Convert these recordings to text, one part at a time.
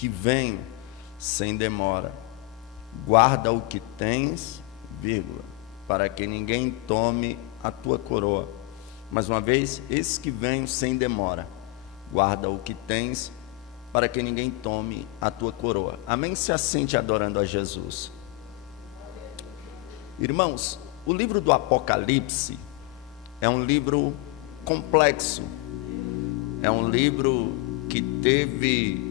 que venho sem demora. Guarda o que tens, vírgula, para que ninguém tome a tua coroa. Mais uma vez, eis que venho sem demora. Guarda o que tens, para que ninguém tome a tua coroa. Amém? Se assente adorando a Jesus. Irmãos, o livro do Apocalipse é um livro complexo. É um livro que teve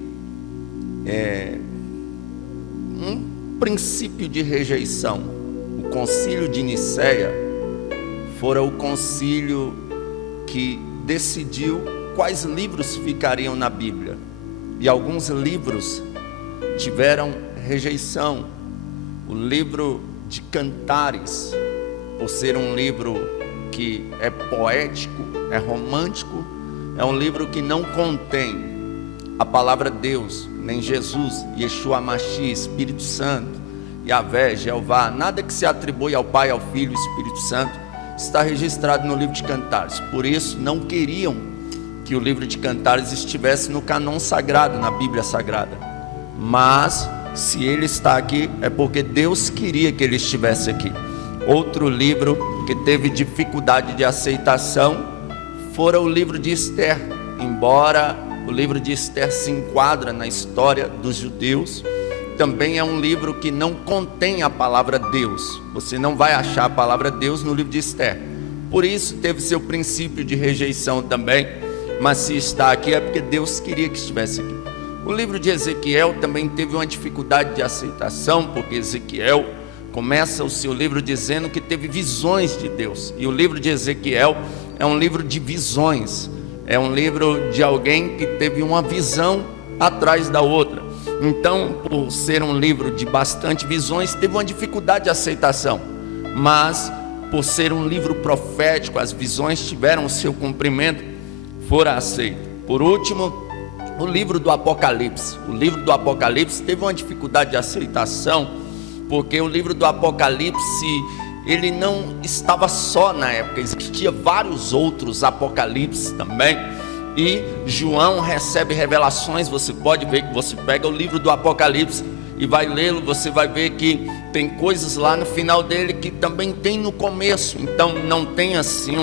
um princípio de rejeição. O concílio de Nicéia fora o concílio que decidiu quais livros ficariam na Bíblia. E alguns livros tiveram rejeição. O livro de Cantares, por ser um livro que é poético, é romântico, é um livro que não contém a palavra Deus, nem Jesus, Yeshua Mashiach, Espírito Santo, Yahvé, Jeová, nada que se atribui ao Pai, ao Filho e ao Espírito Santo, está registrado no livro de Cantares. Por isso, não queriam que o livro de Cantares estivesse no cânon sagrado, na Bíblia Sagrada. Mas, se ele está aqui, é porque Deus queria que ele estivesse aqui. Outro livro que teve dificuldade de aceitação fora o livro de Esther. Embora o livro de Esther se enquadra na história dos judeus, também é um livro que não contém a palavra Deus. Você não vai achar a palavra Deus no livro de Esther. Por isso teve seu princípio de rejeição também. Mas se está aqui é porque Deus queria que estivesse aqui. O livro de Ezequiel também teve uma dificuldade de aceitação, porque Ezequiel começa o seu livro dizendo que teve visões de Deus. E o livro de Ezequiel é um livro de visões. É um livro de alguém que teve uma visão atrás da outra. Então, por ser um livro de bastante visões, teve uma dificuldade de aceitação. Mas, por ser um livro profético, as visões tiveram o seu cumprimento, foram aceitas. Por último, o livro do Apocalipse. O livro do Apocalipse teve uma dificuldade de aceitação, porque o livro do Apocalipse, ele não estava só na época, existia vários outros Apocalipses também. E João recebe revelações. Você pode ver que você pega o livro do Apocalipse e vai lê-lo, você vai ver que tem coisas lá no final dele que também tem no começo. Então não tem assim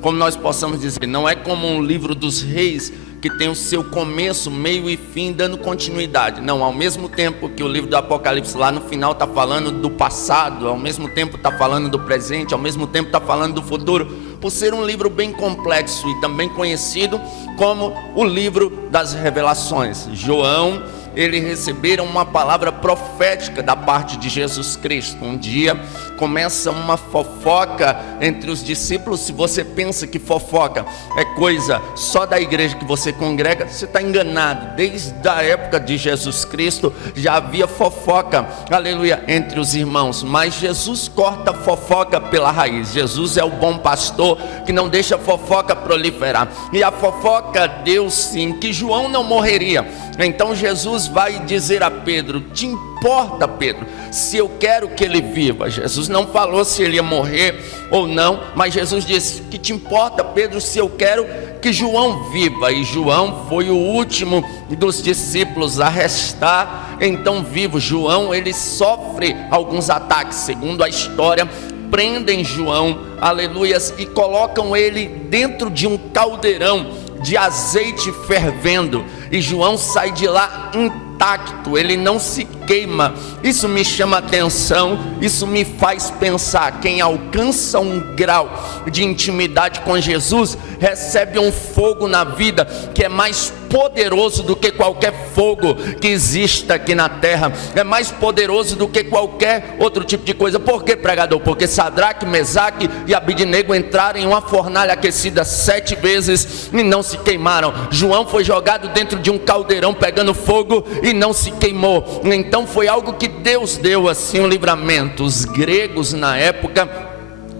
como nós possamos dizer, não é como um livro dos reis que tem o seu começo, meio e fim dando continuidade. Não, ao mesmo tempo que o livro do Apocalipse lá no final está falando do passado, ao mesmo tempo está falando do presente, ao mesmo tempo está falando do futuro, por ser um livro bem complexo e também conhecido como o livro das revelações. João, ele receberam uma palavra profética da parte de Jesus Cristo. Um dia começa uma fofoca entre os discípulos. Se você pensa que fofoca é coisa só da igreja que você congrega, você está enganado. Desde a época de Jesus Cristo já havia fofoca, aleluia, entre os irmãos. Mas Jesus corta a fofoca pela raiz. Jesus é o bom pastor que não deixa a fofoca proliferar. E a fofoca deu sim que João não morreria. Então Jesus vai dizer a Pedro: te importa, Pedro, se eu quero que ele viva? Jesus não falou se ele ia morrer ou não, mas Jesus disse: que te importa, Pedro, se eu quero que João viva? E João foi o último dos discípulos a restar então vivo. João, ele sofre alguns ataques, segundo a história. Prendem João, aleluias, e colocam ele dentro de um caldeirão de azeite fervendo, e João sai de lá intacto, ele não se queima. Isso me chama a atenção, isso me faz pensar: quem alcança um grau de intimidade com Jesus, recebe um fogo na vida que é mais poderoso do que qualquer fogo que exista aqui na terra, é mais poderoso do que qualquer outro tipo de coisa. Por que, pregador? Porque Sadraque, Mesaque e Abidnego entraram em uma fornalha aquecida 7 vezes e não se queimaram. João foi jogado dentro de um caldeirão pegando fogo e não se queimou. Então foi algo que Deus deu assim, um livramento. Os gregos na época,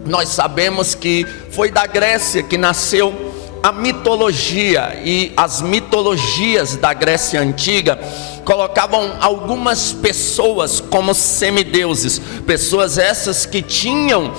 nós sabemos que foi da Grécia que nasceu a mitologia, e as mitologias da Grécia Antiga colocavam algumas pessoas como semideuses, pessoas essas que tinham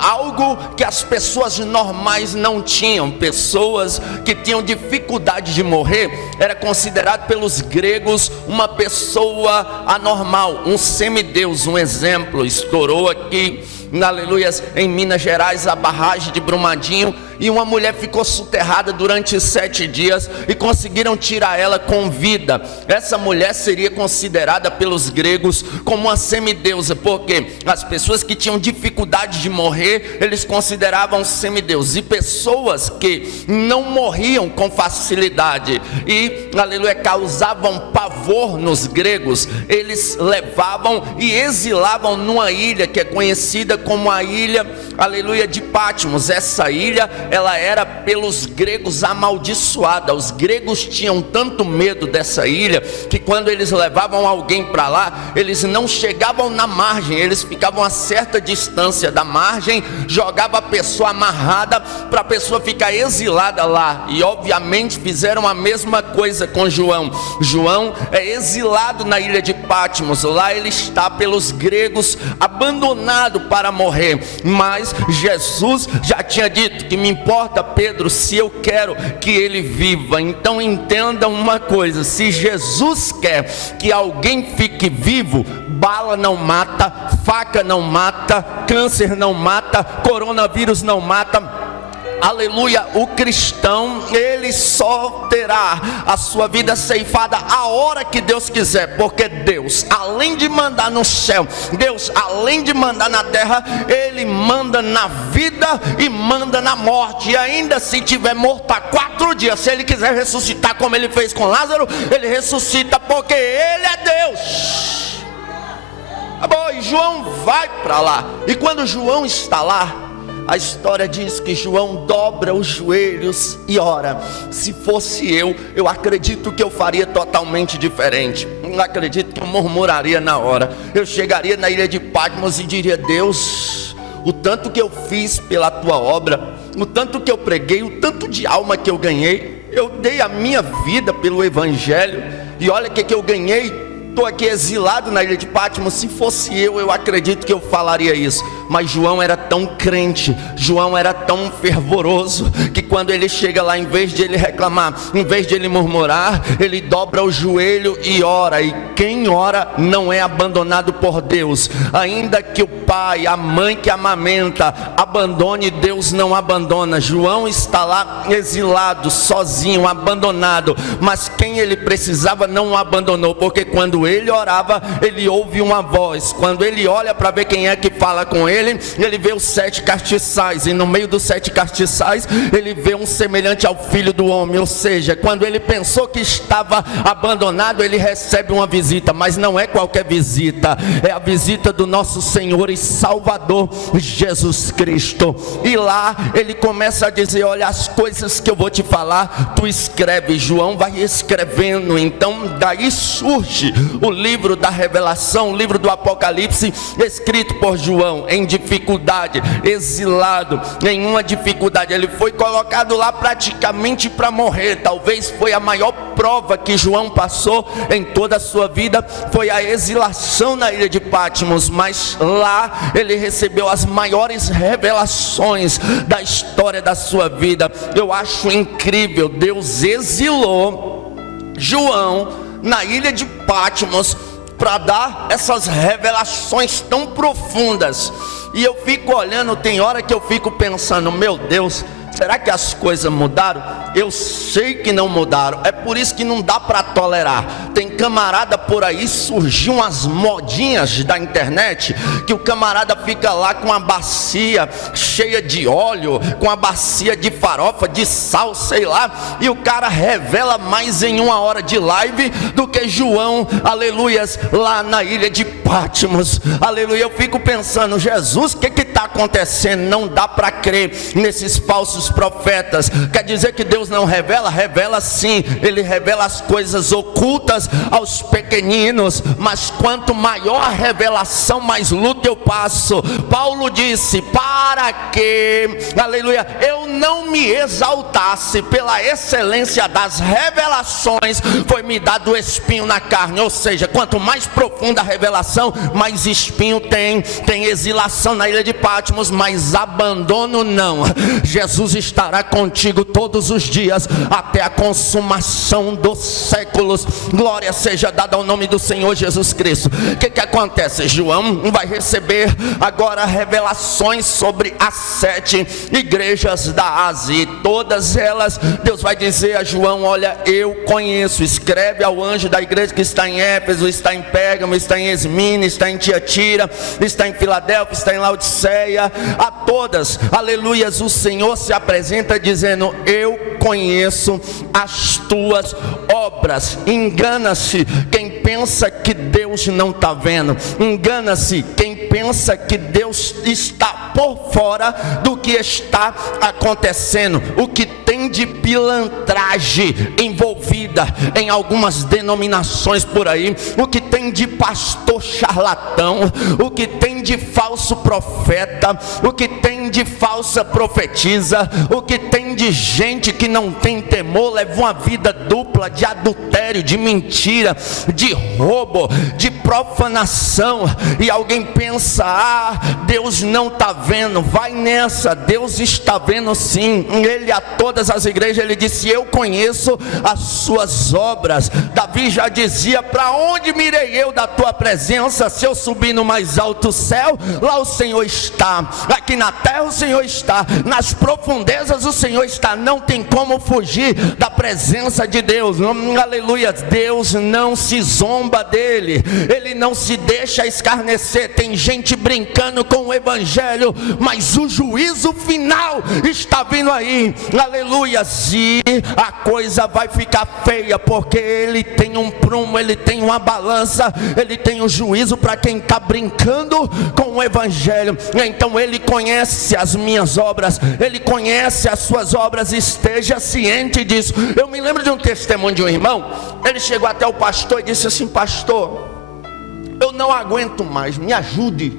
algo que as pessoas normais não tinham, pessoas que tinham dificuldade de morrer. Era considerado pelos gregos uma pessoa anormal, um semideus. Um exemplo, estourou aqui, aleluias, em Minas Gerais, a barragem de Brumadinho, e uma mulher ficou soterrada durante 7 dias e conseguiram tirar ela com vida. Essa mulher seria considerada pelos gregos como uma semideusa, porque as pessoas que tinham dificuldade de morrer, eles consideravam semideuses, e pessoas que não morriam com facilidade e, aleluia, causavam pavor nos gregos, eles levavam e exilavam numa ilha que é conhecida como a ilha, aleluia, de Patmos. Essa ilha, ela era pelos gregos amaldiçoada. Os gregos tinham tanto medo dessa ilha que quando eles levavam alguém para lá, eles não chegavam na margem, eles ficavam a certa distância da margem, jogavam a pessoa amarrada para a pessoa ficar exilada lá. E obviamente fizeram a mesma coisa com João. João é exilado na ilha de Patmos. Lá ele está pelos gregos abandonado para morrer, mas Jesus já tinha dito que me importa, Pedro, se eu quero que ele viva. Então entenda uma coisa: se Jesus quer que alguém fique vivo, bala não mata, faca não mata, câncer não mata, coronavírus não mata. Aleluia, o cristão, ele só terá a sua vida ceifada a hora que Deus quiser, porque Deus, além de mandar no céu, Deus, além de mandar na terra, Ele manda na vida e manda na morte. E ainda se tiver morto há 4 dias, se Ele quiser ressuscitar como Ele fez com Lázaro, Ele ressuscita, porque Ele é Deus. E João vai para lá, e quando João está lá, a história diz que João dobra os joelhos e ora. Se fosse eu acredito que eu faria totalmente diferente. Eu acredito que eu murmuraria na hora. Eu chegaria na ilha de Patmos e diria: Deus, o tanto que eu fiz pela tua obra, o tanto que eu preguei, o tanto de alma que eu ganhei, eu dei a minha vida pelo evangelho, e olha o que eu ganhei. Estou aqui exilado na ilha de Patmos. Se fosse eu acredito que eu falaria isso. Mas João era tão crente, João era tão fervoroso, que quando ele chega lá, em vez de ele reclamar, em vez de ele murmurar, ele dobra o joelho e ora. E quem ora não é abandonado por Deus. Ainda que o pai, a mãe que amamenta abandone, Deus não abandona. João está lá exilado, sozinho, abandonado, mas quem ele precisava não o abandonou, porque quando ele orava, ele ouve uma voz. Quando ele olha para ver quem é que fala com ele, ele vê os 7 castiçais, e no meio dos 7 castiçais, ele vê um semelhante ao Filho do Homem. Ou seja, quando ele pensou que estava abandonado, ele recebe uma visita, mas não é qualquer visita, é a visita do nosso Senhor e Salvador Jesus Cristo. E lá ele começa a dizer: olha, as coisas que eu vou te falar, tu escreve. João vai escrevendo. Então daí surge o livro da Revelação, o livro do Apocalipse, escrito por João, em dificuldade, exilado, em uma dificuldade. Ele foi colocado lá praticamente para morrer. Talvez foi a maior prova que João passou em toda a sua vida, foi a exilação na ilha de Patmos. Mas lá ele recebeu as maiores revelações da história da sua vida. Eu acho incrível, Deus exilou João na ilha de Patmos para dar essas revelações tão profundas. E eu fico olhando, tem hora que eu fico pensando: meu Deus, será que as coisas mudaram? Eu sei que não mudaram. É por isso que não dá para tolerar. Tem camarada por aí, surgiu umas modinhas da internet, que o camarada fica lá com uma bacia cheia de óleo, com uma bacia de farofa, de sal, sei lá, e o cara revela mais em 1 hora de live do que João, aleluias, lá na ilha de Patmos. Aleluia. Eu fico pensando: Jesus, o que está acontecendo? Não dá para crer nesses falsos profetas. Quer dizer que Deus não revela? Revela sim. Ele revela as coisas ocultas aos pequeninos, mas quanto maior a revelação, mais luta eu passo. Paulo disse: para que, aleluia, eu não me exaltasse, pela excelência das revelações foi-me dado o espinho na carne. Ou seja, quanto mais profunda a revelação, mais espinho tem exilação na ilha de Patmos, mas abandono não. Jesus estará contigo todos os dias, até a consumação dos séculos. Glória seja dada ao nome do Senhor Jesus Cristo. O que acontece? João vai receber agora revelações sobre as 7 igrejas da Ásia, e todas elas, Deus vai dizer a João: olha, eu conheço. Escreve ao anjo da igreja que está em Éfeso, está em Pérgamo, está em Esmina, está em Tiatira, está em Filadélfia, está em Laodiceia. A todas, aleluias, o Senhor se apresenta dizendo: eu conheço as tuas obras. Engana-se quem pensa que Deus não está vendo. Engana-se quem pensa que Deus está por fora do que está acontecendo. O que tem de pilantragem envolvida em algumas denominações por aí, o que tem de pastor charlatão, o que tem de falso profeta, o que tem de falsa profetisa, o que tem de gente que não tem temor, leva uma vida dupla de adultério, de mentira, de roubo, de profanação. E alguém pensa: ah, Deus não está vendo. Vai nessa, Deus está vendo sim. Ele, a todas as igrejas, ele disse: eu conheço as suas obras. Davi já dizia: para onde mirei eu da tua presença? Se eu subir no mais alto céu, lá o Senhor está. Aqui na terra o Senhor está, nas profundezas o Senhor está. Não tem como fugir da presença de Deus. Aleluia. Deus não se zomba dele, ele não se deixa escarnecer. Tem gente brincando com o evangelho, mas o juízo final está vindo aí. Aleluia. E a coisa vai ficar feia, porque ele tem um prumo, ele tem uma balança, ele tem um juízo para quem está brincando com o evangelho. Então ele conhece as minhas obras, ele conhece as suas obras. Esteja ciente disso. Eu me lembro de um testemunho de um irmão. Ele chegou até o pastor e disse assim: pastor, eu não aguento mais, me ajude.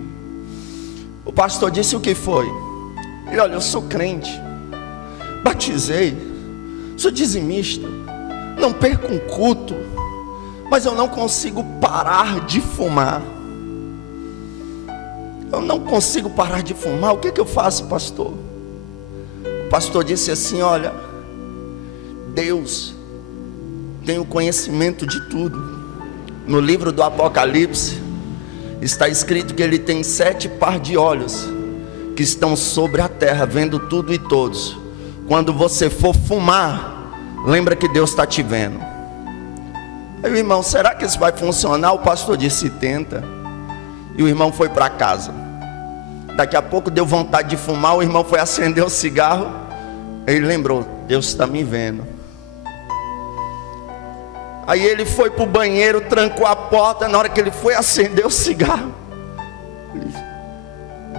O pastor disse: o que foi? Ele: olha, eu sou crente, batizei, sou dizimista, não perco um culto, mas eu não consigo parar de fumar. Eu não consigo parar de fumar. O que eu faço, pastor? O pastor disse assim: olha, Deus tem o conhecimento de tudo. No livro do Apocalipse está escrito que ele tem 7 par de olhos que estão sobre a terra, vendo tudo e todos. Quando você for fumar, lembra que Deus está te vendo. Aí o irmão: será que isso vai funcionar? O pastor disse: tenta. E o irmão foi para casa. Daqui a pouco deu vontade de fumar. O irmão foi acender o cigarro. Ele lembrou: Deus está me vendo. Aí ele foi para o banheiro, trancou a porta. Na hora que ele foi acender o cigarro, ele disse: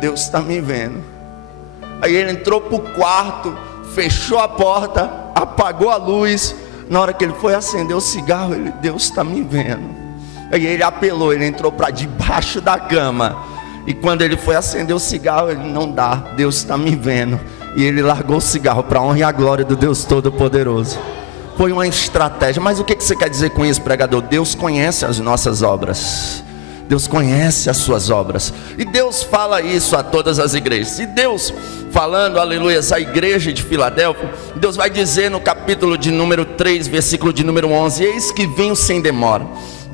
Deus está me vendo. Aí ele entrou para o quarto, fechou a porta, apagou a luz. Na hora que ele foi acender o cigarro, ele: Deus está me vendo. Aí ele apelou, ele entrou para debaixo da cama. E quando ele foi acender o cigarro, ele: não dá, Deus está me vendo. E ele largou o cigarro para a honra e a glória do Deus Todo-Poderoso. Foi uma estratégia. Mas o que você quer dizer com isso, pregador? Deus conhece as nossas obras. Deus conhece as suas obras. E Deus fala isso a todas as igrejas. E Deus falando, aleluia, a igreja de Filadélfia, Deus vai dizer no capítulo de número 3, versículo de número 11: eis que venho sem demora.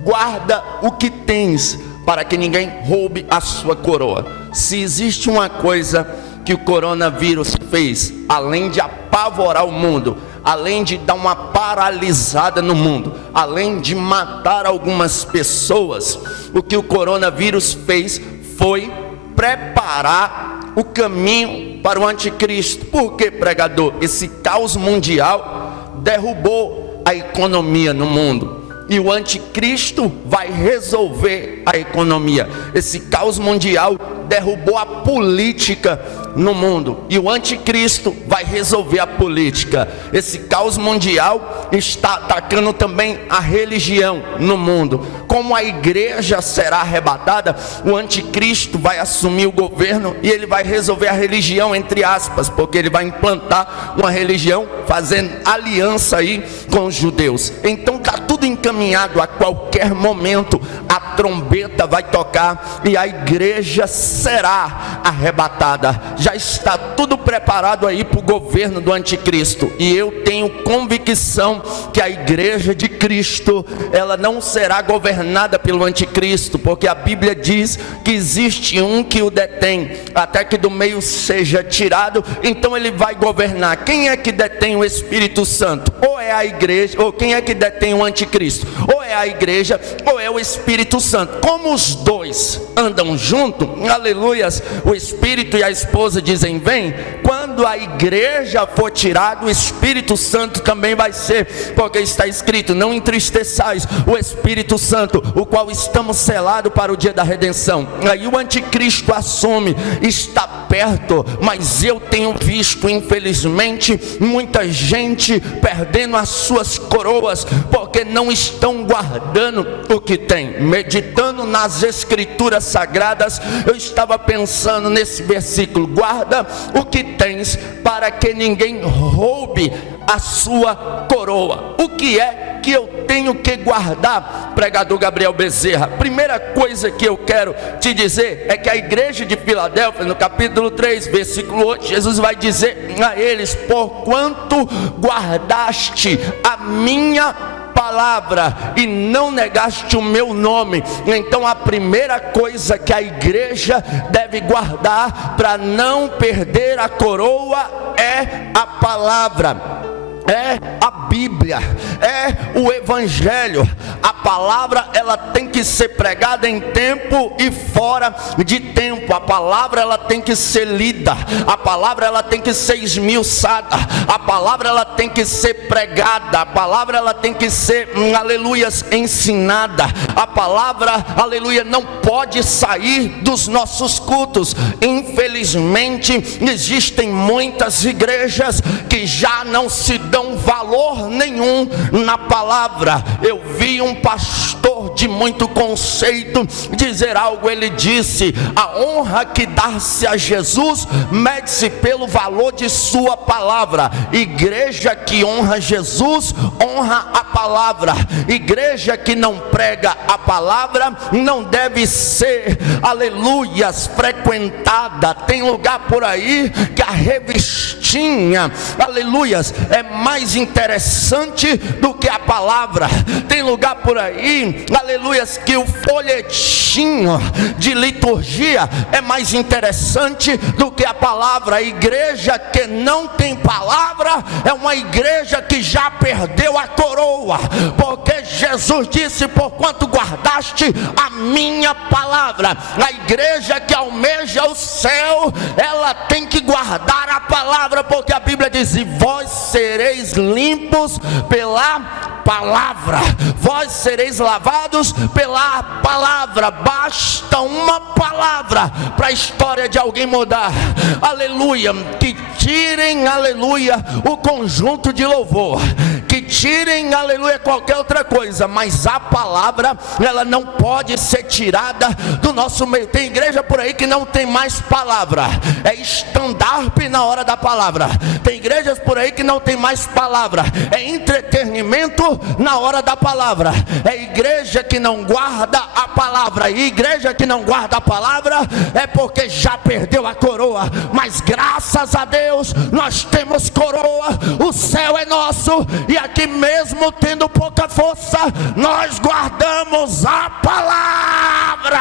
Guarda o que tens, para que ninguém roube a sua coroa. Se existe uma coisa que o coronavírus fez, além de apavorar o mundo, além de dar uma paralisada no mundo, além de matar algumas pessoas, o que o coronavírus fez foi preparar o caminho para o anticristo. Por que, pregador? Esse caos mundial derrubou a economia no mundo, e o anticristo vai resolver a economia. Esse caos mundial derrubou a política no mundo, e o anticristo vai resolver a política. Esse caos mundial está atacando também a religião no mundo. Como a igreja será arrebatada, o anticristo vai assumir o governo e ele vai resolver a religião, entre aspas, porque ele vai implantar uma religião fazendo aliança aí com os judeus. Então está tudo encaminhado. A qualquer momento a trombeta vai tocar e a igreja será arrebatada. Já está tudo preparado aí para o governo do anticristo, e eu tenho convicção que a igreja de Cristo, ela não será governada pelo anticristo, porque a Bíblia diz que existe um que o detém, até que do meio seja tirado. Então ele vai governar. Quem é que detém o Espírito Santo? Ou é a igreja, ou quem é que detém o anticristo? Ou é a igreja, ou é o Espírito Santo. Como os dois andam junto, aleluias, o Espírito e a esposa dizem vem. Quando a igreja for tirada, o Espírito Santo também vai ser, porque está escrito: não entristeçais o Espírito Santo, o qual estamos selados para o dia da redenção. Aí o anticristo assume, está perto, mas eu tenho visto, infelizmente, muita gente perdendo as suas coroas, porque não estão guardando o que tem. Meditando nas escrituras sagradas, eu estava pensando nesse versículo: guarda o que tens, para que ninguém roube a sua coroa. O que é que eu tenho que guardar, pregador Gabriel Bezerra? Primeira coisa que eu quero te dizer é que a igreja de Filadélfia, no capítulo 3, versículo 8, Jesus vai dizer a eles: porquanto guardaste a minha palavra e não negaste o meu nome. Então a primeira coisa que a igreja deve guardar para não perder a coroa é a palavra. É a Bíblia, é o Evangelho. A palavra, ela tem que ser pregada em tempo e fora de tempo. A palavra, ela tem que ser lida. A palavra, ela tem que ser esmiuçada. A palavra, ela tem que ser pregada. A palavra, ela tem que ser, aleluias, ensinada. A palavra, aleluia, não pode sair dos nossos cultos. Infelizmente, existem muitas igrejas que já não se dão valor nenhum na palavra. Eu vi um pastor de muito conceito dizer algo. Ele disse: a honra que dá-se a Jesus mede-se pelo valor de sua palavra. Igreja que honra Jesus, honra a palavra. Igreja que não prega a palavra não deve ser, aleluias, frequentada. Tem lugar por aí que a revistinha, aleluias, é mais interessante do que a palavra. Tem lugar por aí, aleluias, que o folhetinho de liturgia é mais interessante do que a palavra. A igreja que não tem palavra é uma igreja que já perdeu a coroa, porque Jesus disse: porquanto guardaste a minha palavra. A igreja que almeja o céu, ela tem que guardar a palavra, porque a Bíblia diz: e vós sereis limpos pela palavra, vós sereis lavados pela palavra. Basta uma palavra para a história de alguém mudar. Aleluia. Que tirem, aleluia, o conjunto de louvor, que tirem, aleluia, qualquer outra coisa, mas a palavra, ela não pode ser tirada do nosso meio. Tem igreja por aí que não tem mais palavra, é estandarte na hora da palavra. Tem igrejas por aí que não tem mais palavra, é entretenimento na hora da palavra. É igreja que não guarda a palavra, e igreja que não guarda a palavra é porque já perdeu a coroa. Mas graças a Deus nós temos coroa, o céu é nosso, e aqui mesmo tendo pouca força, nós guardamos a palavra.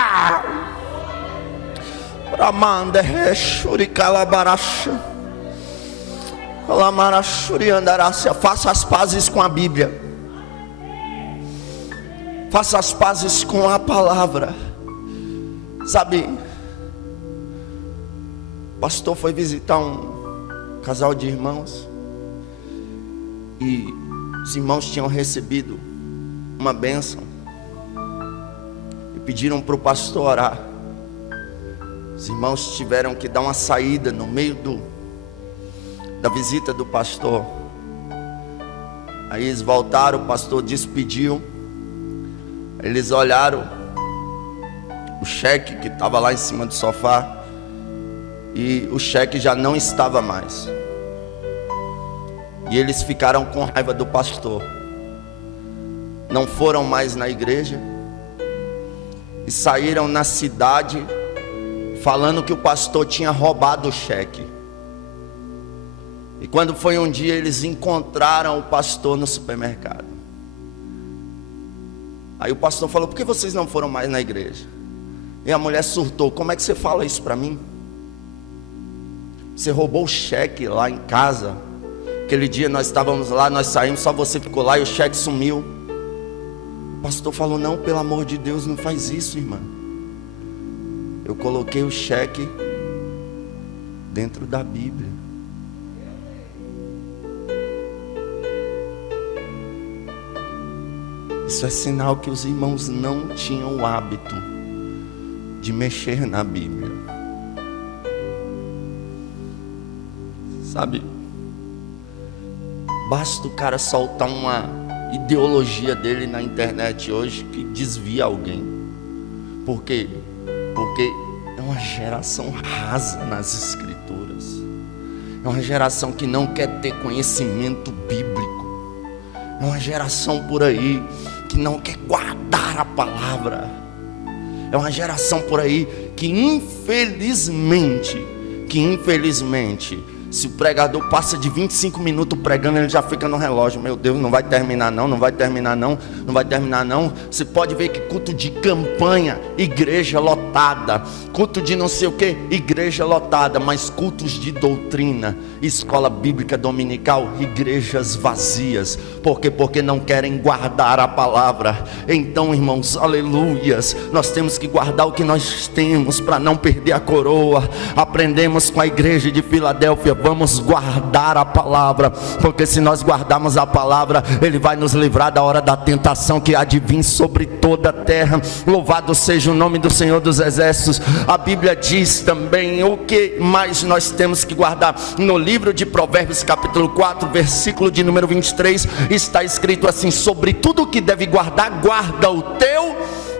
Faça as pazes com a Bíblia, faça as pazes com a palavra. Sabe, o pastor foi visitar um casal de irmãos, e os irmãos tinham recebido uma bênção e pediram para o pastor orar. Os irmãos tiveram que dar uma saída no meio da visita do pastor. Aí eles voltaram, o pastor despediu. Eles olharam o cheque que estava lá em cima do sofá, e o cheque já não estava mais. E eles ficaram com raiva do pastor. Não foram mais na igreja e saíram na cidade falando que o pastor tinha roubado o cheque. E quando foi um dia, eles encontraram o pastor no supermercado. Aí o pastor falou: por que vocês não foram mais na igreja? E a mulher surtou: como é que você fala isso para mim? Você roubou o cheque lá em casa. Aquele dia nós estávamos lá, nós saímos, só você ficou lá e o cheque sumiu. O pastor falou: não, pelo amor de Deus, não faz isso, irmã. Eu coloquei o cheque dentro da Bíblia. Isso é sinal que os irmãos não tinham o hábito de mexer na Bíblia. Sabe, basta o cara soltar uma ideologia dele na internet hoje que desvia alguém. Por quê? Porque é uma geração rasa nas escrituras. É uma geração que não quer ter conhecimento bíblico. É uma geração por aí que não quer guardar a palavra. É uma geração por aí que infelizmente, se o pregador passa de 25 minutos pregando, ele já fica no relógio: meu Deus, não vai terminar não, não vai terminar não, não vai terminar não. Você pode ver que culto de campanha, igreja lotada, culto de não sei o que, igreja lotada, mas cultos de doutrina, escola bíblica dominical, igrejas vazias. Por quê? Porque não querem guardar a palavra. Então, irmãos, aleluias, nós temos que guardar o que nós temos para não perder a coroa. Aprendemos com a igreja de Filadélfia: vamos guardar a palavra, porque se nós guardarmos a palavra, Ele vai nos livrar da hora da tentação que há de vir sobre toda a terra. Louvado seja o nome do Senhor dos Exércitos. A Bíblia diz também o que mais nós temos que guardar. No livro de Provérbios capítulo 4, versículo de número 23, está escrito assim: sobre tudo que deve guardar, guarda o teu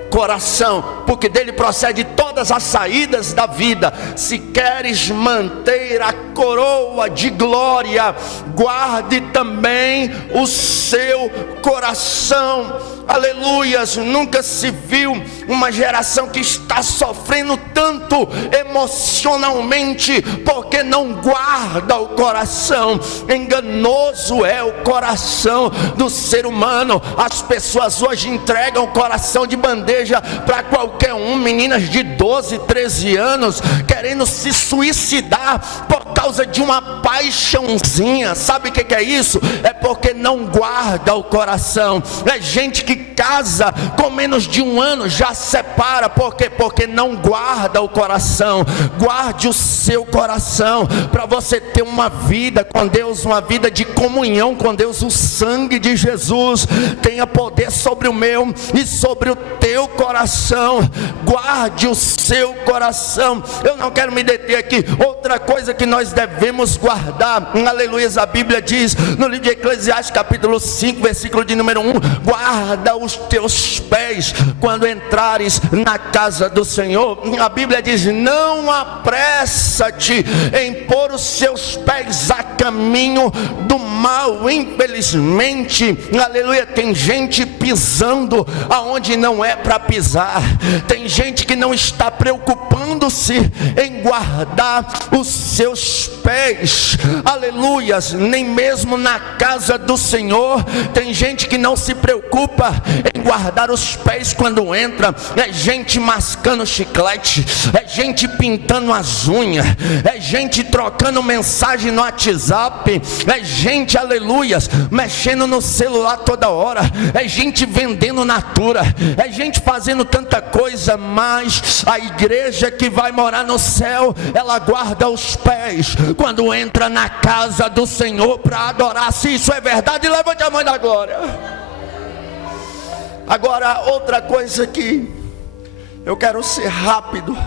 coração, porque dele procede todas as saídas da vida. Se queres manter a coroa de glória, guarde também o seu coração. Aleluias, nunca se viu uma geração que está sofrendo tanto emocionalmente, porque não guarda o coração. Enganoso é o coração do ser humano. As pessoas hoje entregam o coração de bandeja para qualquer um. Meninas de 12, 13 anos querendo se suicidar por causa de uma paixãozinha. Sabe o que é isso? É porque não guarda o coração. É gente que casa com menos de um ano já separa. Por quê? Porque não guarda o coração. Guarde o seu coração para você ter uma vida com Deus, uma vida de comunhão com Deus. O sangue de Jesus tenha poder sobre o meu e sobre o teu coração. Guarde o seu coração. Eu não quero me deter aqui. Outra coisa que nós devemos guardar, aleluia, a Bíblia diz no livro de Eclesiastes capítulo 5, versículo de número 1: guarda os teus pés quando entrares na casa do Senhor. A Bíblia diz: não apressa-te em pôr os seus pés a caminho do mal. Infelizmente, aleluia, tem gente pisando aonde não é para pisar. Tem gente que não está preocupando-se em guardar os seus pés, aleluias, nem mesmo na casa do Senhor. Tem gente que não se preocupa em guardar os pés quando entra. É gente mascando chiclete, é gente pintando as unhas, é gente trocando mensagem no WhatsApp, é gente, aleluias, mexendo no celular toda hora, é gente vendendo natura, é gente fazendo tanta coisa. Mas a igreja que vai morar no céu, ela guarda os pés quando entra na casa do Senhor para adorar. Se isso é verdade, levante a mão da glória. Agora, outra coisa que eu quero ser rápido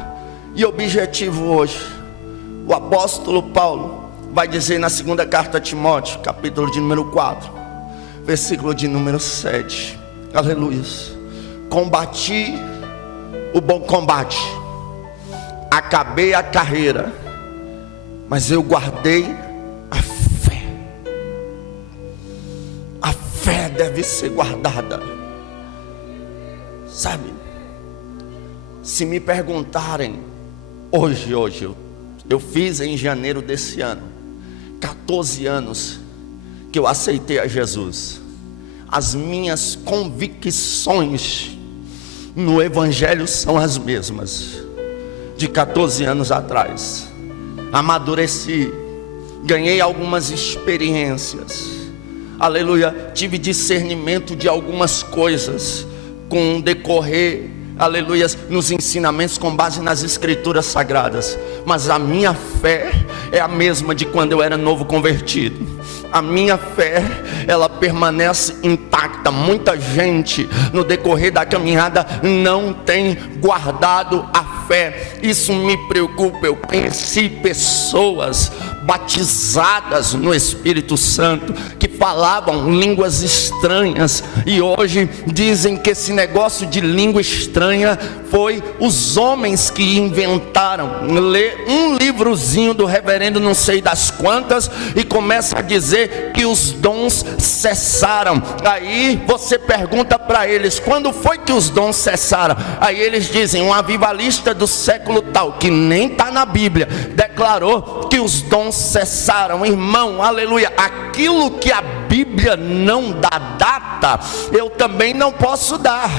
E objetivo hoje, o apóstolo Paulo vai dizer na segunda carta a Timóteo, capítulo de número 4, versículo de número 7, aleluia: combati o bom combate, acabei a carreira, mas eu guardei a fé. A fé deve ser guardada, sabe? Se me perguntarem hoje eu fiz em janeiro desse ano 14 anos que eu aceitei a Jesus. As minhas convicções no Evangelho são as mesmas de 14 anos atrás. Amadureci, ganhei algumas experiências, aleluia, tive discernimento de algumas coisas com o decorrer, aleluia, nos ensinamentos com base nas escrituras sagradas. Mas a minha fé é a mesma de quando eu era novo convertido. A minha fé, ela permanece intacta. Muita gente no decorrer da caminhada não tem guardado a fé. Isso me preocupa. Eu conheci pessoas batizadas no Espírito Santo que falavam línguas estranhas, e hoje dizem que esse negócio de língua estranha foi os homens que inventaram. Lê um livrozinho do reverendo não sei das quantas e começa a dizer que os dons cessaram. Aí você pergunta para eles: quando foi que os dons cessaram? Aí eles dizem: um avivalista do século tal, que nem está na Bíblia, declarou que os dons cessaram. Irmão, aleluia, aquilo que a Bíblia não dá data, eu também não posso dar.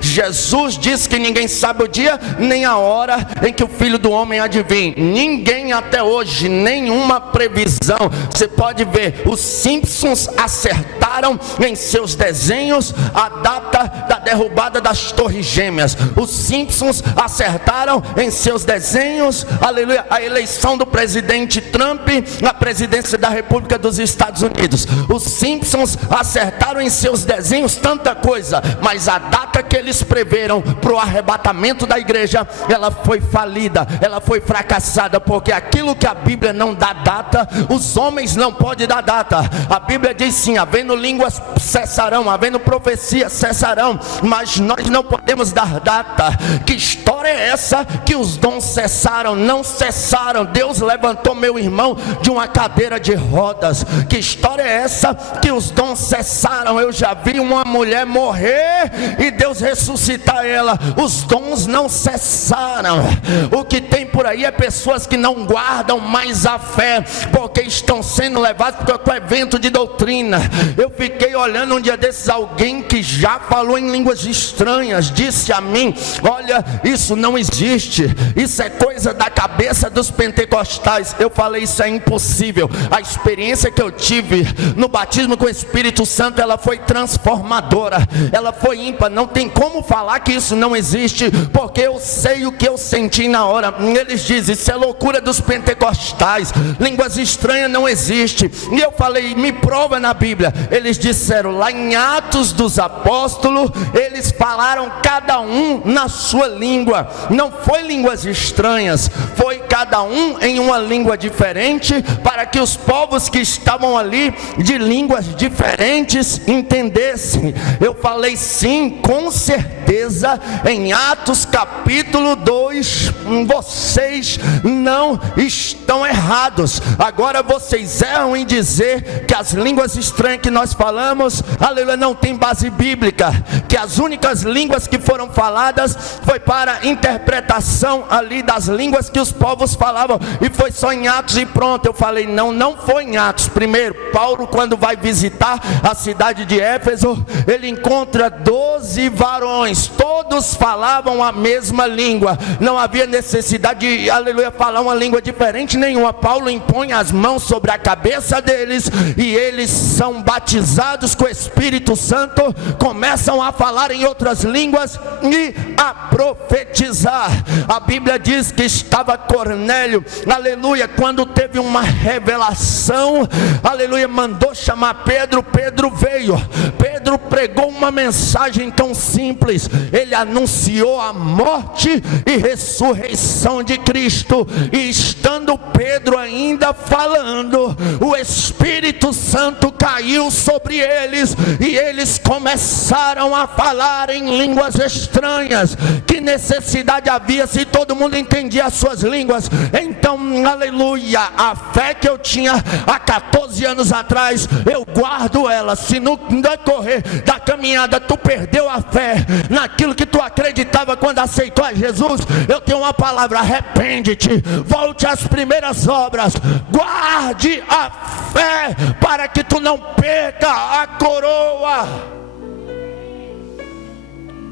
Jesus disse que ninguém sabe o dia nem a hora em que o Filho do Homem há de vir. Ninguém até hoje, nenhuma previsão. Você pode ver, os Simpsons acertaram em seus desenhos a data da derrubada das Torres Gêmeas. Os Simpsons acertaram em seus desenhos, aleluia, a eleição do presidente Trump na presidência da República dos Estados Unidos. Os Simpsons acertaram em seus desenhos tanta coisa, mas a data que eles preveram para o arrebatamento da igreja, ela foi falida, ela foi fracassada, porque aquilo que a Bíblia não dá data, os homens não podem dar data. A Bíblia diz sim: havendo línguas cessarão, havendo profecia cessarão, mas nós não podemos dar data. Que história é essa que os dons cessaram? Não cessaram. Deus levantou meu irmão de uma cadeira de rodas. Que história é essa que os dons cessaram? Eu já vi uma mulher morrer e Deus ressuscitar ela. Os dons não cessaram. O que tem por aí é pessoas que não guardam mais a fé, porque estão sendo levados para o evento de doutrina. Eu fiquei olhando um dia desses, alguém que já falou em línguas estranhas disse a mim: olha, isso não existe, isso é coisa da cabeça dos pentecostais. Eu falei: isso é impossível. A experiência que eu tive no batismo com o Espírito Santo, ela foi transformadora, ela foi ímpar. Não tem como falar que isso não existe, porque eu sei o que eu senti na hora. Eles dizem: isso é loucura dos pentecostais, línguas estranhas não existe. E eu falei: me prova na Bíblia. Eles disseram lá em Atos dos Apóstolos, eles falaram cada um na sua língua. Não foi línguas estranhas, foi cada um em uma língua diferente, para que os povos que estavam ali de línguas diferentes entendessem. Eu falei: sim, com certeza, em Atos capítulo 2, vocês não estão errados. Agora vocês erram em dizer que as línguas estranhas que nós falamos, aleluia, não tem base bíblica, que as únicas línguas que foram faladas foi para interpretação ali das línguas que os povos falavam, e foi só em Atos e pronto. Eu falei: não foi em Atos. Primeiro, Paulo, quando vai visitar a cidade de Éfeso, ele encontra 12 varões, todos falavam a mesma língua, não havia necessidade de, aleluia, falar uma língua diferente nenhuma. Paulo impõe as mãos sobre a cabeça deles e eles são batizados com o Espírito Santo, começam a falar em outras línguas e a profetizar. A Bíblia diz que estava Cornélio, aleluia, quando teve uma revelação, aleluia, mandou chamar Pedro. Pedro veio. Pedro Pedro pregou uma mensagem tão simples. Ele anunciou a morte e ressurreição de Cristo, e estando Pedro ainda falando, o Espírito Santo caiu sobre eles, e eles começaram a falar em línguas estranhas. Que necessidade havia se todo mundo entendia as suas línguas? Então, aleluia, a fé que eu tinha há 14 anos atrás, eu guardo ela. Se no decorrer da caminhada tu perdeu a fé naquilo que tu acreditava quando aceitou a Jesus, eu tenho uma palavra: arrepende-te, volte às primeiras obras, guarde a fé para que tu não perca a coroa.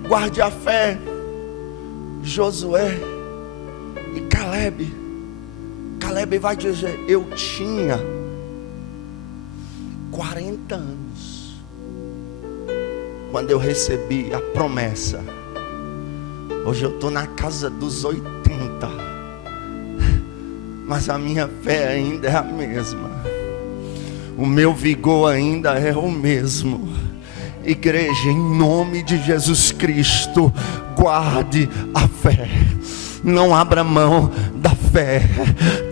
Guarde a fé. Josué e Caleb vai dizer: eu tinha 40 anos quando eu recebi a promessa. Hoje eu estou na casa dos 80, mas a minha fé ainda é a mesma, o meu vigor ainda é o mesmo. Igreja, em nome de Jesus Cristo, guarde a fé. Não abra mão da fé.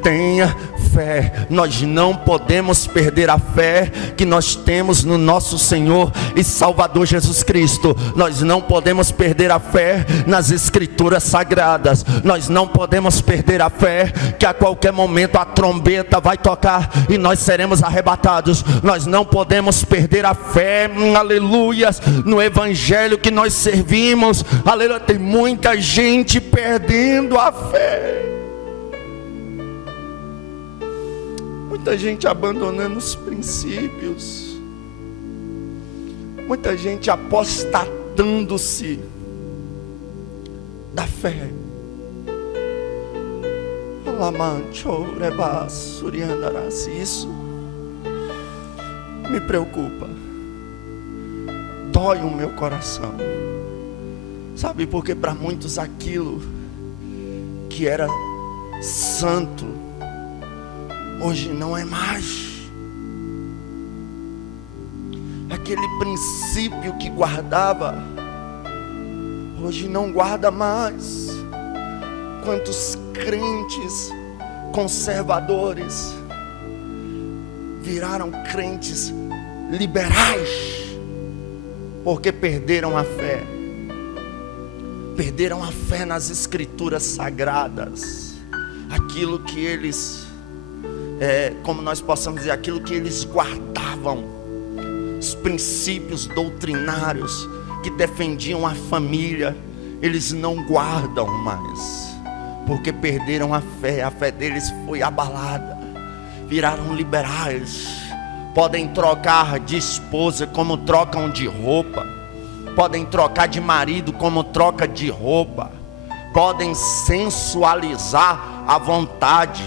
Tenha fé. Nós não podemos perder a fé que nós temos no nosso Senhor e Salvador Jesus Cristo. Nós não podemos perder a fé nas Escrituras Sagradas. Nós não podemos perder a fé que a qualquer momento a trombeta vai tocar e nós seremos arrebatados. Nós não podemos perder a fé, aleluias, no Evangelho que nós servimos. Aleluia, tem muita gente perdendo a fé, muita gente abandonando os princípios, muita gente apostatando-se da fé. Isso me preocupa, dói o meu coração. Sabe, porque para muitos aquilo que era santo hoje não é mais. Aquele princípio que guardava hoje não guarda mais. Quantos crentes conservadores viraram crentes liberais porque perderam a fé. Perderam a fé nas Escrituras Sagradas. Aquilo que eles, como nós possamos dizer, aquilo que eles guardavam, os princípios doutrinários que defendiam a família, eles não guardam mais, porque perderam a fé deles foi abalada, viraram liberais. Podem trocar de esposa como trocam de roupa, podem trocar de marido como troca de roupa, podem sensualizar à vontade,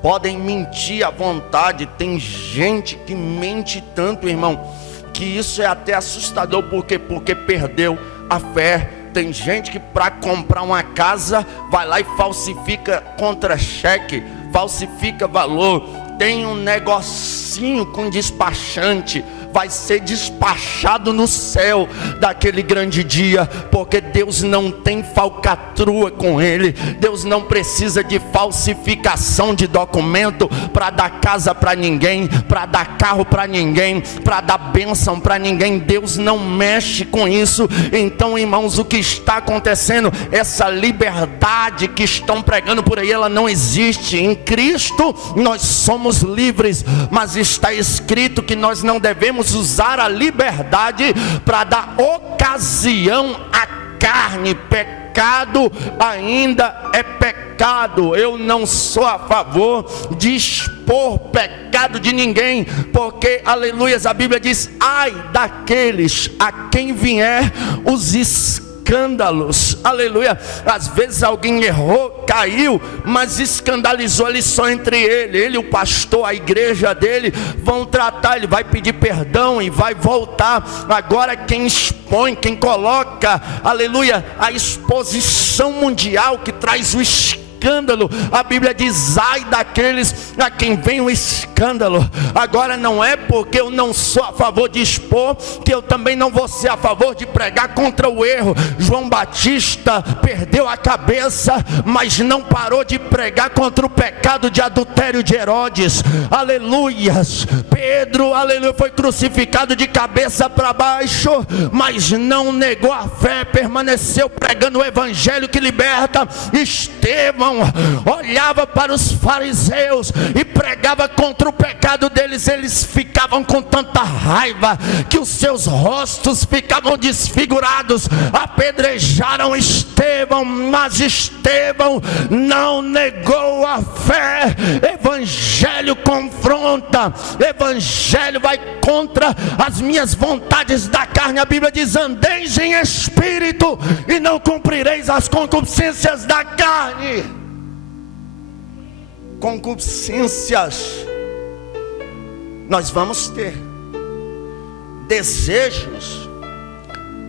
podem mentir à vontade. Tem gente que mente tanto, irmão, que isso é até assustador. Porque perdeu a fé. Tem gente que para comprar uma casa vai lá e falsifica contra-cheque, falsifica valor. Tem um negocinho com despachante, vai ser despachado no céu daquele grande dia, porque Deus não tem falcatrua com ele. Deus não precisa de falsificação de documento para dar casa para ninguém, para dar carro para ninguém, para dar bênção para ninguém. Deus não mexe com isso. Então, irmãos, o que está acontecendo, essa liberdade que estão pregando por aí, ela não existe. Em Cristo nós somos livres, mas está escrito que nós não devemos usar a liberdade para dar ocasião à carne. Pecado ainda é pecado. Eu não sou a favor de expor pecado de ninguém, porque, aleluias, a Bíblia diz: ai daqueles a quem vier os escândalos, aleluia. Às vezes alguém errou, caiu, mas escandalizou ali só entre ele, o pastor, a igreja dele, vão tratar, ele vai pedir perdão e vai voltar. Agora quem expõe, quem coloca, aleluia, a exposição mundial que traz o escândalo, escândalo. A Bíblia diz: ai daqueles a quem vem o escândalo. Agora não é porque eu não sou a favor de expor, que eu também não vou ser a favor de pregar contra o erro. João Batista perdeu a cabeça, mas não parou de pregar contra o pecado de adultério de Herodes. Aleluias. Pedro, aleluia, foi crucificado de cabeça para baixo, mas não negou a fé, permaneceu pregando o evangelho que liberta. Estevão olhava para os fariseus e pregava contra o pecado deles. Eles ficavam com tanta raiva que os seus rostos ficavam desfigurados. Apedrejaram Estevão, mas Estevão não negou a fé. Evangelho confronta, evangelho vai contra as minhas vontades da carne. A Bíblia diz: andeis em espírito e não cumprireis as concupiscências da carne. Concupiscências nós vamos ter, desejos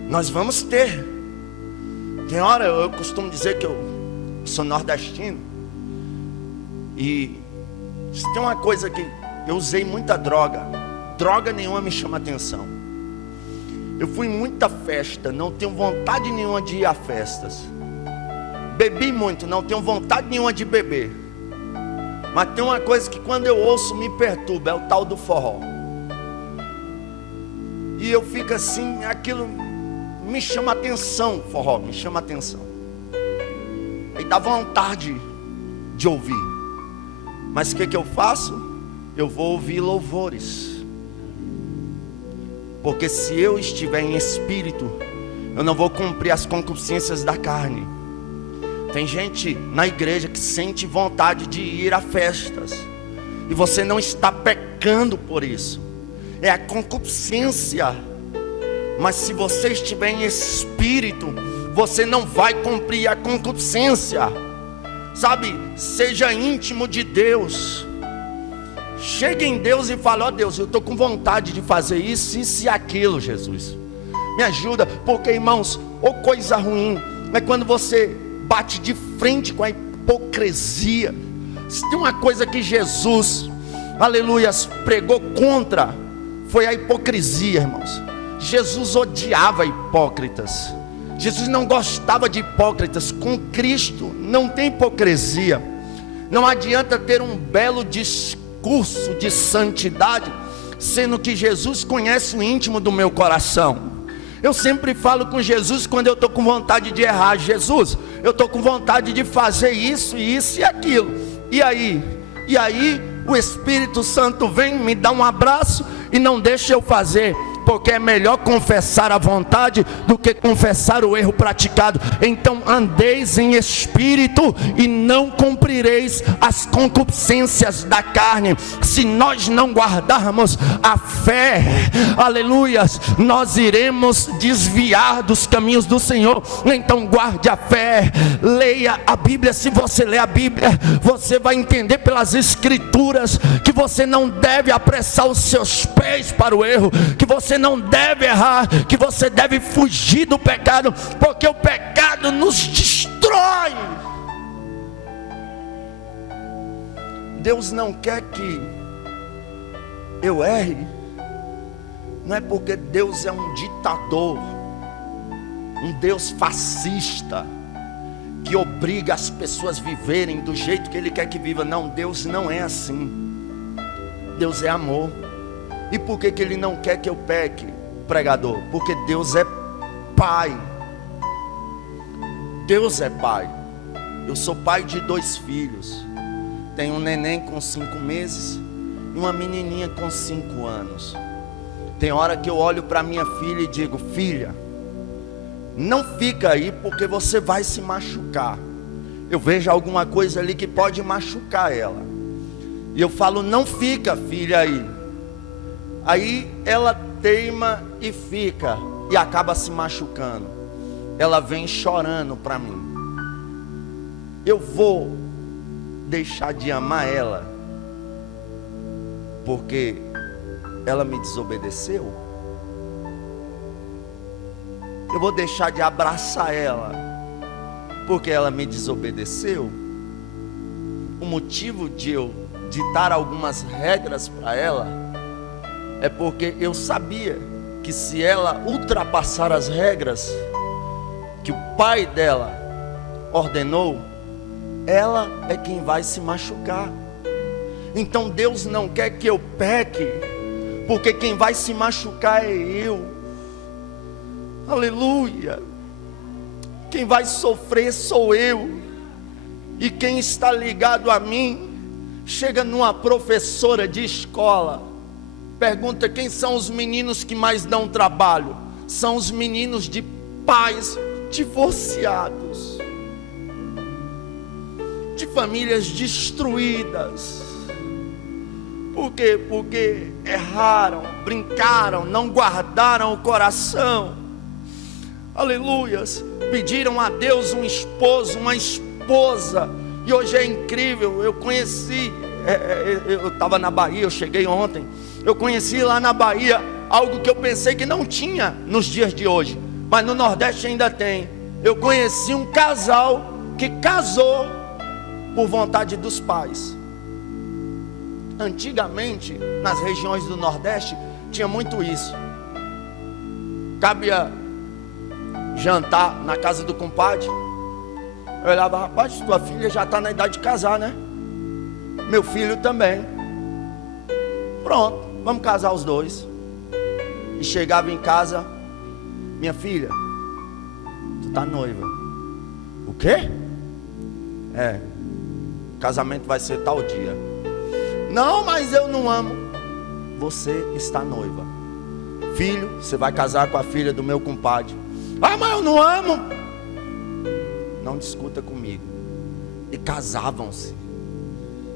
nós vamos ter. Tem hora, eu costumo dizer que eu sou nordestino, e se tem uma coisa que eu usei muita droga, droga nenhuma me chama atenção. Eu fui em muita festa, não tenho vontade nenhuma de ir a festas. Bebi muito, não tenho vontade nenhuma de beber. Mas tem uma coisa que quando eu ouço me perturba, é o tal do forró. E eu fico assim, aquilo me chama atenção, forró me chama atenção. Aí dá vontade de ouvir. Mas o que eu faço? Eu vou ouvir louvores. Porque se eu estiver em espírito, eu não vou cumprir as concupiscências da carne. Tem gente na igreja que sente vontade de ir a festas, e você não está pecando por isso, é a concupiscência. Mas se você estiver em espírito, você não vai cumprir a concupiscência. Sabe, seja íntimo de Deus. Chegue em Deus e fale: ó Deus, eu estou com vontade de fazer isso, isso e aquilo, Jesus. Me ajuda, porque irmãos, ou coisa ruim é quando você bate de frente com a hipocrisia. Se tem uma coisa que Jesus, aleluias, pregou contra, foi a hipocrisia, irmãos. Jesus odiava hipócritas. Jesus não gostava de hipócritas. Com Cristo não tem hipocrisia. Não adianta ter um belo discurso de santidade, sendo que Jesus conhece o íntimo do meu coração. Eu sempre falo com Jesus quando eu estou com vontade de errar: Jesus, eu estou com vontade de fazer isso, isso e aquilo. E aí o Espírito Santo vem, me dá um abraço e não deixa eu fazer. Porque é melhor confessar a vontade do que confessar o erro praticado. Então andeis em espírito e não cumprireis as concupiscências da carne. Se nós não guardarmos a fé, aleluias, nós iremos desviar dos caminhos do Senhor. Então guarde a fé, leia a Bíblia. Se você ler a Bíblia, você vai entender pelas escrituras que você não deve apressar os seus pés para o erro, que você não deve errar, que você deve fugir do pecado, porque o pecado nos destrói. Deus não quer que eu erre, não é porque Deus é um ditador, um Deus fascista, que obriga as pessoas a viverem do jeito que Ele quer que viva. Não, Deus não é assim. Deus é amor. E por que Ele não quer que eu peque, pregador? Porque Deus é Pai. Deus é Pai. Eu sou pai de 2 filhos. Tenho um neném com 5 meses e uma menininha com 5 anos. Tem hora que eu olho para minha filha e digo: filha, não fica aí porque você vai se machucar. Eu vejo alguma coisa ali que pode machucar ela, e eu falo: não fica, filha, aí. Aí ela teima e fica, e acaba se machucando. Ela vem chorando para mim. Eu vou deixar de amar ela porque ela me desobedeceu? Eu vou deixar de abraçar ela porque ela me desobedeceu? o motivo de eu ditar algumas regras para ela é porque eu sabia que se ela ultrapassar as regras que o pai dela ordenou, ela é quem vai se machucar. Então Deus não quer que eu peque, porque quem vai se machucar é eu. Aleluia. Quem vai sofrer sou eu. E quem está ligado a mim, chega numa professora de escola, pergunta quem são os meninos que mais dão trabalho. São os meninos de pais divorciados, de famílias destruídas. Por quê? Porque erraram, brincaram, não guardaram o coração. Aleluias. Pediram a Deus um esposo, uma esposa. E hoje é incrível. Eu conheci, eu estava na Bahia, eu cheguei ontem. Eu conheci lá na Bahia algo que eu pensei que não tinha nos dias de hoje, mas no Nordeste ainda tem. Eu conheci um casal que casou por vontade dos pais. Antigamente, nas regiões do Nordeste, tinha muito isso. Cabia jantar na casa do compadre. Eu olhava, rapaz, tua filha já está na idade de casar, né? Meu filho também. Pronto, vamos casar os dois. E chegava em casa, minha filha, tu tá noiva. O quê? O casamento vai ser tal dia. Não, mas eu não amo. Você está noiva. Filho, você vai casar com a filha do meu compadre. Ah, mas eu não amo. Não discuta comigo. E casavam-se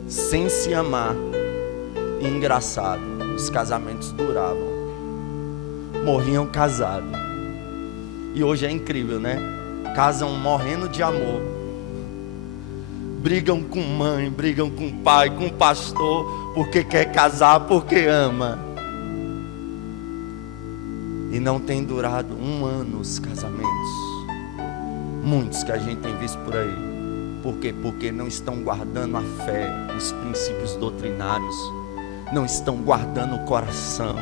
sem se amar. E engraçado, os casamentos duravam. Morriam casados. E hoje é incrível, né? Casam morrendo de amor. Brigam com mãe, brigam com pai, com pastor, porque quer casar, porque ama. E não tem durado 1 ano os casamentos. Muitos que a gente tem visto por aí. Por quê? Porque não estão guardando a fé, os princípios doutrinários. Não estão guardando o coração.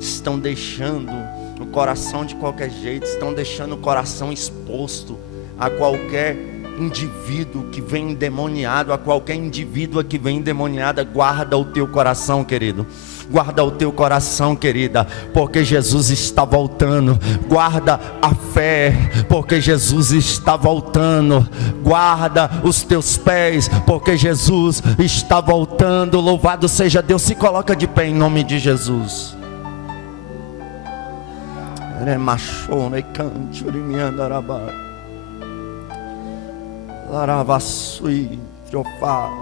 Estão deixando o coração de qualquer jeito. Estão deixando o coração exposto a qualquer indivíduo que vem endemoniado, a qualquer indivídua que vem endemoniada. Guarda o teu coração, querido. Guarda o teu coração, querida, porque Jesus está voltando. Guarda a fé, porque Jesus está voltando. Guarda os teus pés, porque Jesus está voltando. Louvado seja Deus. Se coloca de pé em nome de Jesus. Laravasui, Triofaz,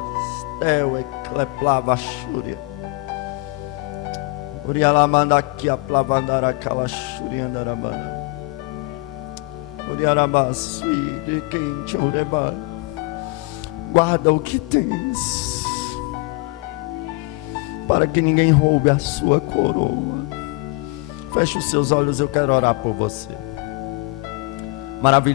Tel, Ecleplava, Xúria. Urialamanda aqui, a Plavandara, Calachuri, Andarabana. Uriarabasui, de quem Ureba. Guarda o que tens, para que ninguém roube a sua coroa. Feche os seus olhos, eu quero orar por você. Maravilhoso.